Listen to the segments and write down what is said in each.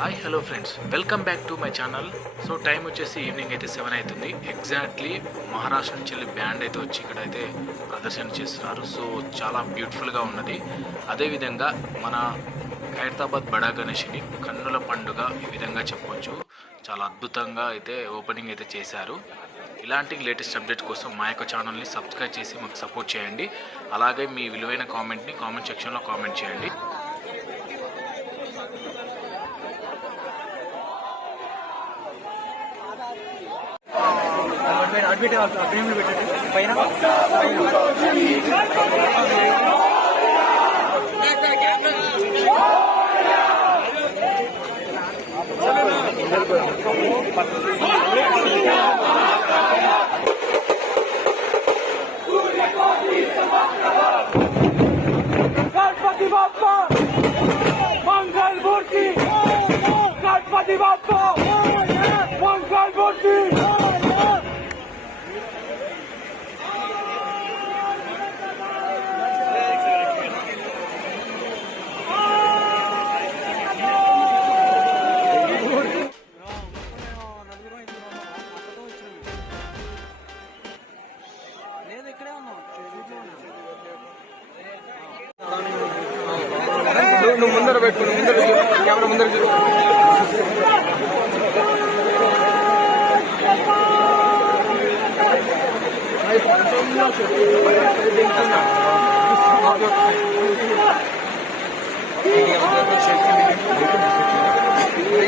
Hi hello friends, welcome back to my channel. So time వచ్చేసి evening అయితే 7 అవుతుంది. Exactly Maharashtra నుంచి వెళ్ళి బ్యాండ్ అయితే వచ్చి ఇక్కడ అయితే ప్రదర్శన చేస్తున్నారు. సో చాలా బ్యూటిఫుల్గా ఉన్నది. అదేవిధంగా మన ఖైరతాబాద్ బడా గణేష్ని కన్నుల పండుగ ఈ విధంగా చెప్పవచ్చు. చాలా అద్భుతంగా అయితే ఓపెనింగ్ అయితే చేశారు. ఇలాంటి లేటెస్ట్ అప్డేట్ కోసం మా యొక్క ఛానల్ని సబ్స్క్రైబ్ చేసి మాకు సపోర్ట్ చేయండి. అలాగే మీ విలువైన కామెంట్ని కామెంట్ సెక్షన్లో కామెంట్ చేయండి. गणपति बाप्पा मंगल मूर्ति, गणपति बाप्पा मंगल मूर्ति. నువ్వు ముందర పెట్టుకుని ముందర కెమెరా ముందర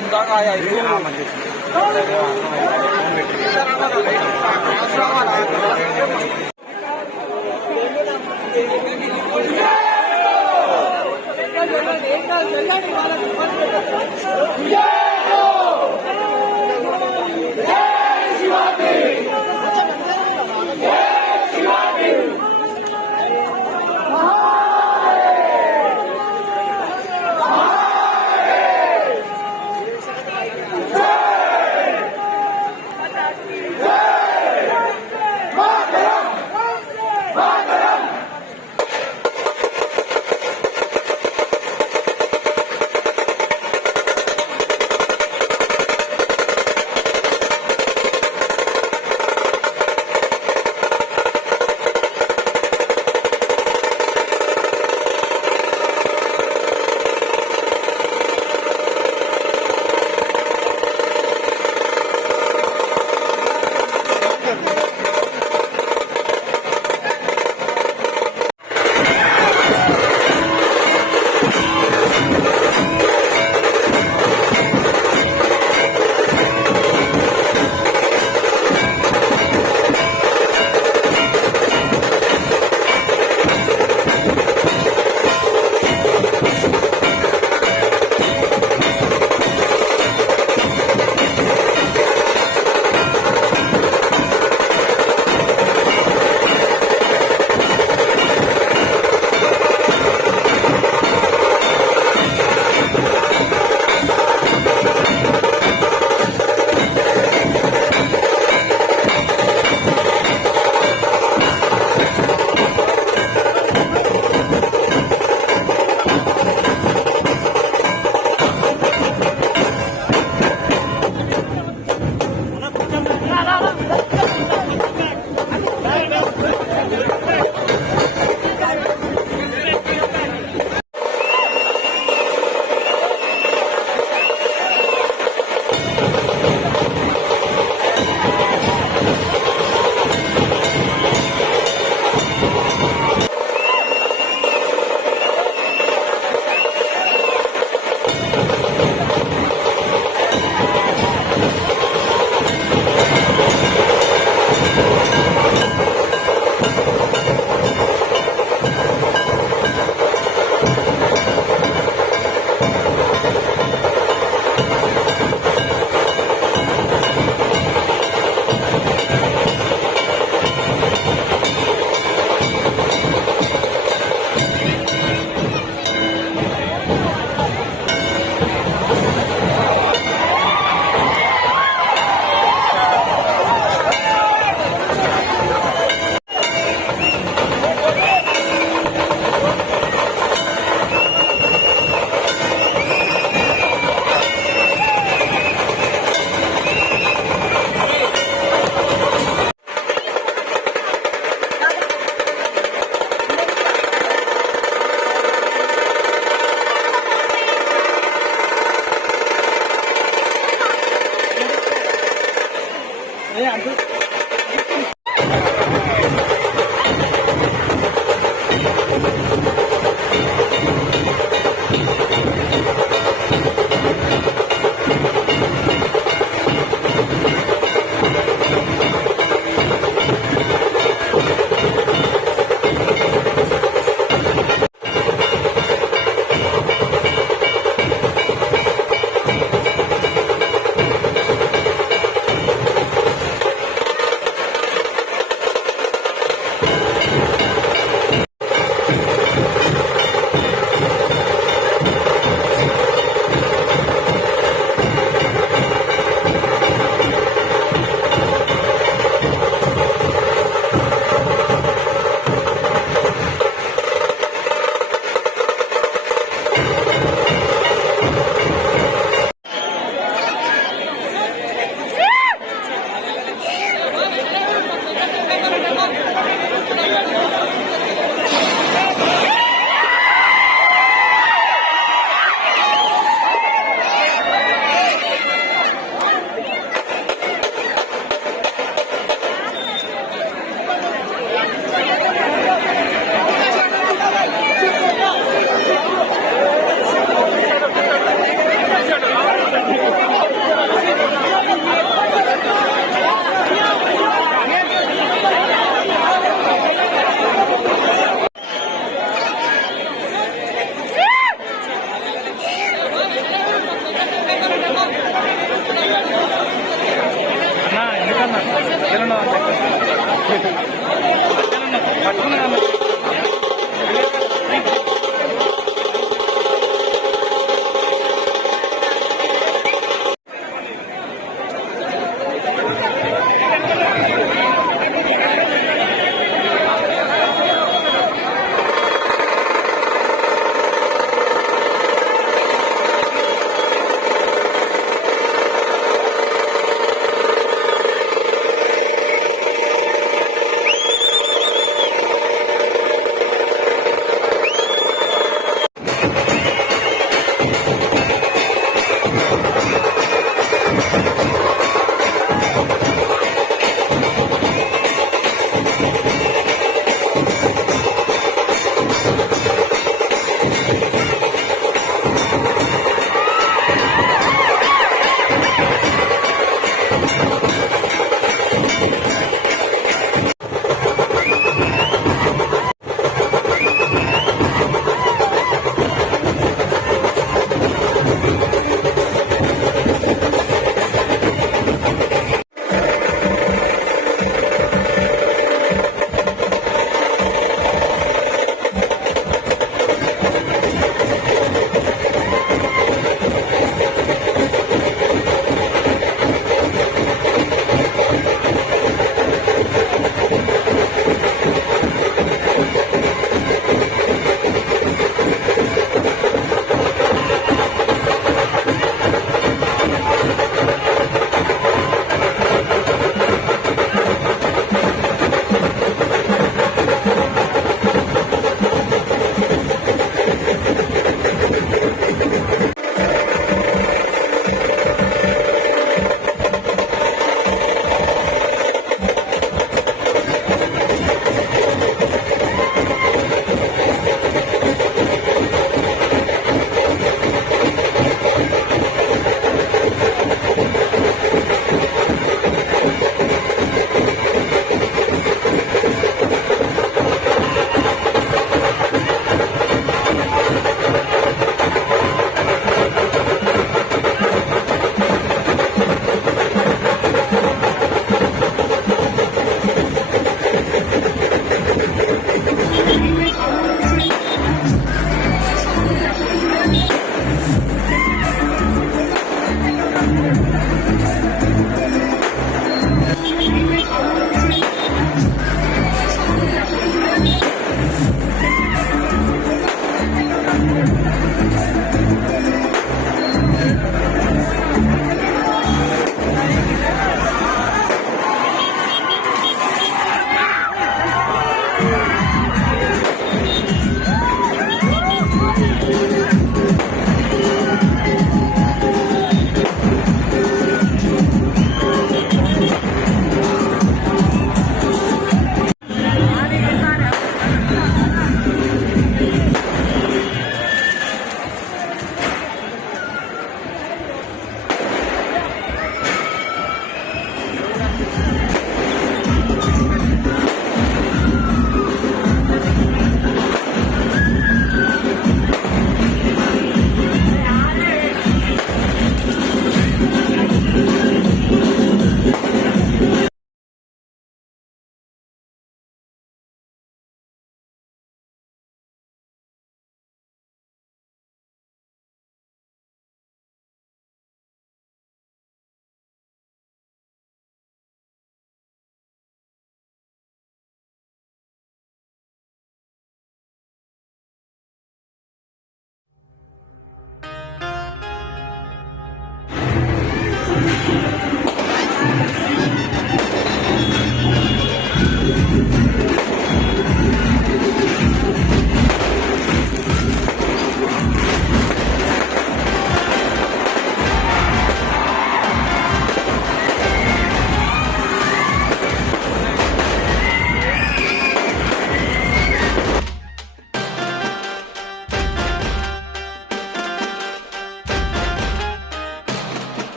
ఇందాక ఆయా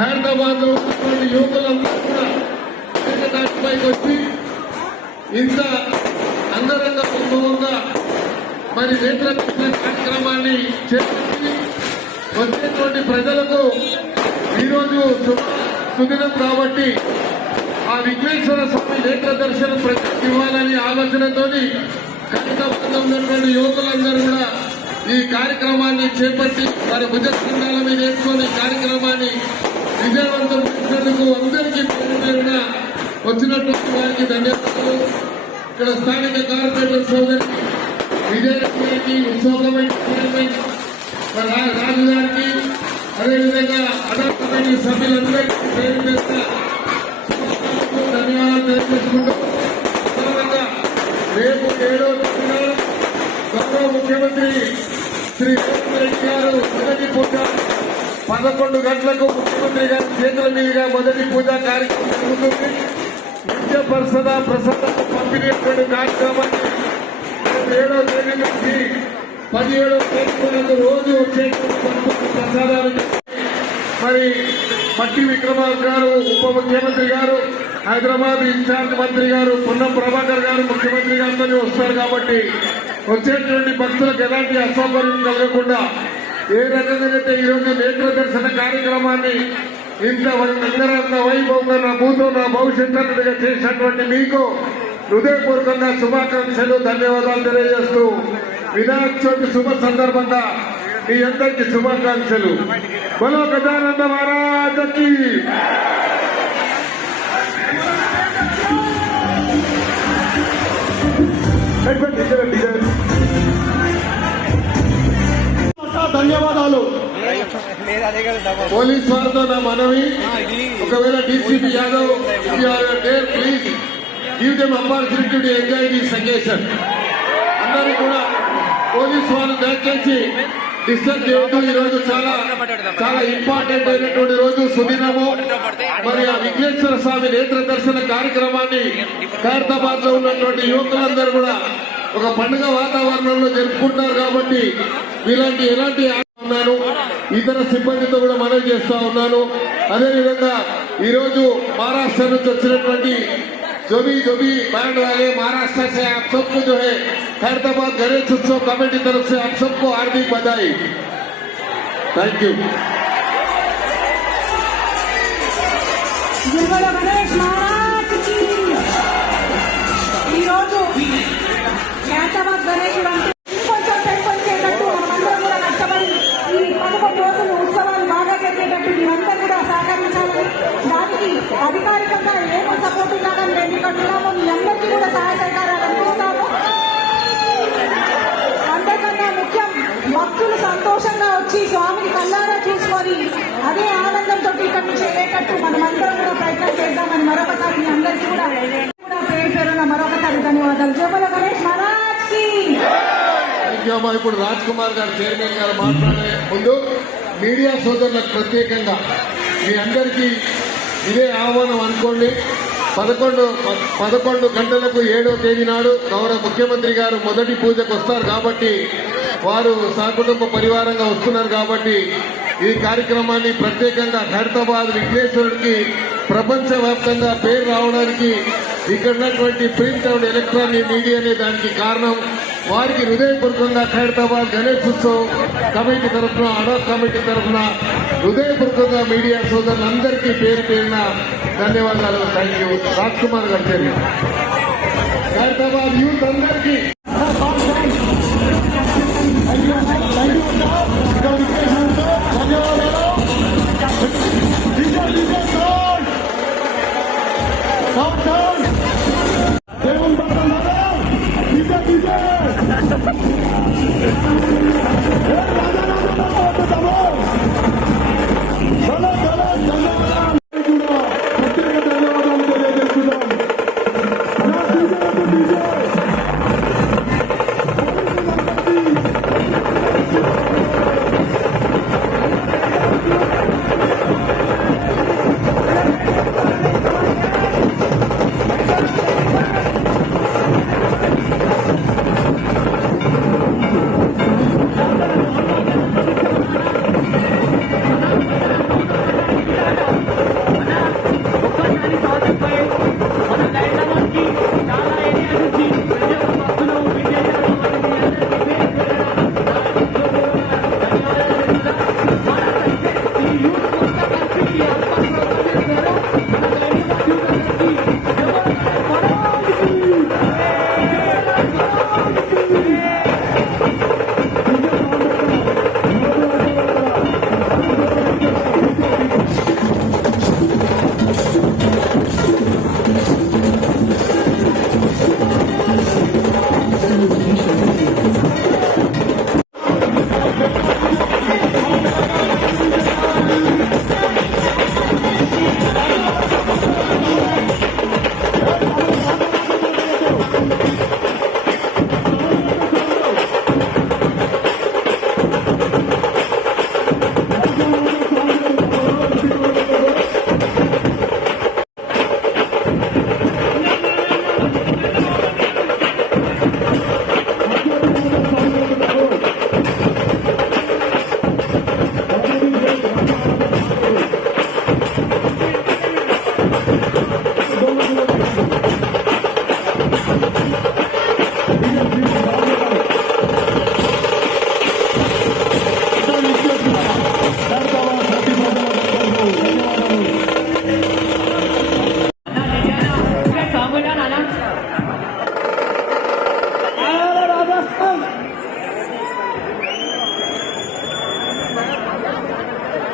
ఖైరతాబాద్ లో ఉన్నటువంటి యువకులందరూ కూడా ఏకతాటిపైకి వచ్చి ఇంత అంగరంగ వైభవంగా మరి నేత్ర కార్యక్రమాన్ని చేపట్టి వచ్చేటువంటి ప్రజలకు ఈరోజు సుదినం కాబట్టి ఆ విఘ్నేశ్వర స్వామి నేత్ర దర్శనం ప్రజలకు ఇవ్వాలని ఆలోచనతోని ఖైరతాబాద్ లో ఉన్నటువంటి యువకులందరూ కూడా ఈ కార్యక్రమాన్ని చేపట్టి వారి భుజస్కంధాల మీద వేసుకొని కార్యక్రమాన్ని విజయవంతం చేసినందుకు అందరికీ పేరు పేరున వచ్చినటువంటి వారికి ధన్యవాదాలు. ఇక్కడ స్థానిక కార్పొరేటర్ సోదరి విజయలక్ష్మి గారికి, ఉత్సవ కమిటీ చైర్మన్ రాజు గారికి, అదేవిధంగా అదర్ కమిటీ సభ్యులందరికీ పేరు పేరున ధన్యవాదాలు తెలియజేసుకుంటూ రేపు 7వ తేదీన గౌరవ ముఖ్యమంత్రి శ్రీ రేవంత్ రెడ్డి గారు మొదటి పూజ 11 గంటలకు ముఖ్యమంత్రి గారి చేతుల మీదుగా మొదటి పూజా కార్యక్రమం జరుగుతుంది. విద్య ప్రసాద పంపిణీ కార్యక్రమాన్ని 7వ తేదీ నుంచి 17వ తేదీ వరకు రోజు వచ్చేటువంటి ప్రసాదాలు మరి మట్టి విక్రమార్క గారు ఉప ముఖ్యమంత్రి గారు, హైదరాబాద్ ఇన్ఛార్జ్ మంత్రి గారు పొన్నం ప్రభాకర్ గారు ముఖ్యమంత్రి గారితో వస్తారు కాబట్టి వచ్చేటువంటి భక్తులకు ఎలాంటి అసౌకర్యం కలగకుండా ఏ రకంగా అయితే ఈరోజు నేత్ర దర్శన కార్యక్రమాన్ని ఇంత అంగరంగ వైభవంగా నా భూతో నా భవిష్యత్తుగా చేసినటువంటి మీకు హృదయపూర్వకంగా శుభాకాంక్షలు, ధన్యవాదాలు తెలియజేస్తూ వినాయక చవితి శుభ సందర్భంగా మీ అందరికీ శుభాకాంక్షలు. బలో గజానంద మహారాజకి. ధన్యవాదాలు. పోలీస్ వారితో నా మనవి, ఒకవేళ DCP Yadav please give them opportunity to enjoy this occasion. అందరూ కూడా పోలీస్ వారు దయచేసి డిస్టర్బ్ చేయొద్దు. ఈ రోజు చాలా చాలా ఇంపార్టెంట్ అయినటువంటి రోజు, సుదినము. మరి ఆ విఘ్నేశ్వర స్వామి నేత్ర దర్శన కార్యక్రమాన్ని ఖైరతాబాద్ లో ఉన్నటువంటి యువకులందరూ కూడా ఒక పండుగ వాతావరణంలో జరుపుకుంటారు కాబట్టి ఇలాంటి ఎలాంటి ఉన్నాను ఇతర సిబ్బందితో కూడా మనవి చేస్తా ఉన్నాను. అదేవిధంగా ఈరోజు మహారాష్ట్ర నుంచి వచ్చినటువంటి जोभी बैंड वाले महाराष्ट्र से आप सबको जो है खैरताबाद गणेश उत्सव कमेटी तरफ से आप सबको हार्दिक बधाई. Thank you. గణేష్ మహారాజ్ కి. ఈరోజు ఖైరతాబాద్ గణేశుడు అంటే ఇంకొంచెం పెంపొందేటట్టు మనమందరం కూడా కష్టపడి ఈ 11 రోజులు ఉత్సవాలు బాగా జరిగేటట్టు మీరందరూ కూడా సహకరించాలని, దానికి అధికారికంగా ఏమో సపోర్ట్ ఉన్నా కానీ మేము ఇక్కడ ఉన్నాము, మీ అందరికీ కూడా సహాయ సహకారాలు అందిస్తాము. అంతకన్నా ముఖ్యం భక్తులు సంతోషంగా వచ్చి స్వామిని కళ్ళారా చూసుకొని అదే ఆనందంతో ఇక్కడ నుంచి వెళ్ళేటట్టు మనమందరం కూడా ప్రయత్నం చేద్దామని మరొకసారి మీ అందరికీ కూడా పేరు పేరున మరొకసారి ధన్యవాదాలు. జోబల గణేష్ మహారాజ్ కి. ఇప్పుడు రాజ్ కుమార్ గారు చైర్మన్ గారు మాట్లాడే ముందు మీడియా సోదరులకు ప్రత్యేకంగా మీ అందరికీ ఇదే ఆహ్వానం అనుకోండి. 11 గంటలకు 7వ తేదీ నాడు గౌరవ ముఖ్యమంత్రి గారు మొదటి పూజకు వస్తారు కాబట్టి వారు సహకుటుంబ పరివారంగా వస్తున్నారు కాబట్టి ఈ కార్యక్రమాన్ని ప్రత్యేకంగా ఖైరతాబాద్ విఘ్నేశ్వరుడికి ప్రపంచవ్యాప్తంగా పేరు రావడానికి ఇక్కడ ఉన్నటువంటి ప్రింట్ అండ్ ఎలక్ట్రానిక్ మీడియానే దానికి కారణం. వారికి హృదయపూర్వకంగా ఖైరతాబాద్ గణేష్ ఉత్సవ్ కమిటీ తరఫున అడాప్ కమిటీ తరఫున హృదయపూర్వకంగా మీడియా సోదరులందరికీ పేరు పేరున ధన్యవాదాలు. Thank you. రాజ్ కుమార్ గారు చైర్మన్. ఖైరతాబాద్ యూత్ అందరికీ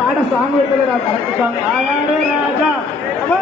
ఆడ సాంగ్ పెట్టలేడు కరెక్ట్ సాంగ్ ఆడే రాజా అబ్బా.